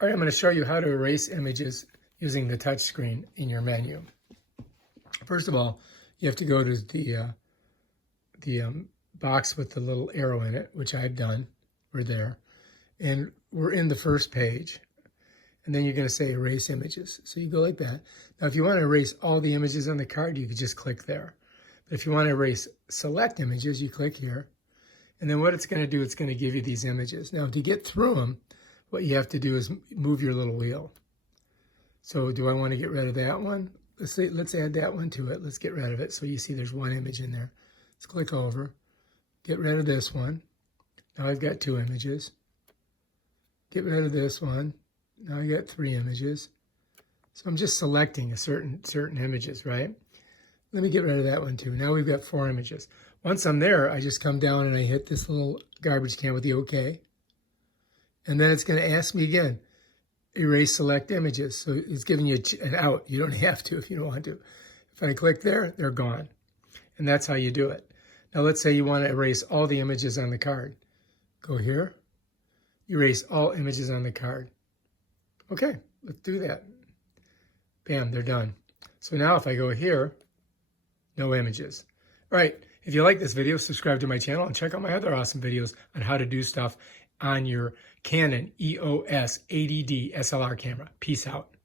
All right, I'm going to show you how to erase images using the touch screen in your menu. First of all, you have to go to the box with the little arrow in it, which I've done. We're there. And we're in the first page. And then you're going to say erase images. So you go like that. Now, if you want to erase all the images on the card, you can just click there. But if you want to erase select images, you click here. And then what it's going to do, it's going to give you these images. Now, to get through them, what you have to do is move your little wheel. So do I want to get rid of that one? Let's add that one to it. Let's get rid of it. So you see there's one image in there. Let's click over. Get rid of this one. Now I've got 2 images. Get rid of this one. Now I got 3 images. So I'm just selecting a certain images, right? Let me get rid of that one too. Now we've got 4 images. Once I'm there, I just come down and I hit this little garbage can with the OK. And then it's going to ask me again, erase select images. So it's giving you an out. You don't have to if you don't want to. If I click there, they're gone. And that's how you do it. Now let's say you want to erase all the images on the card. Go here. Erase all images on the card. Okay, let's do that. Bam, they're done. So now if I go here, no images. All right, if you like this video, subscribe to my channel and check out my other awesome videos on how to do stuff on your Canon EOS 80D SLR camera. Peace out.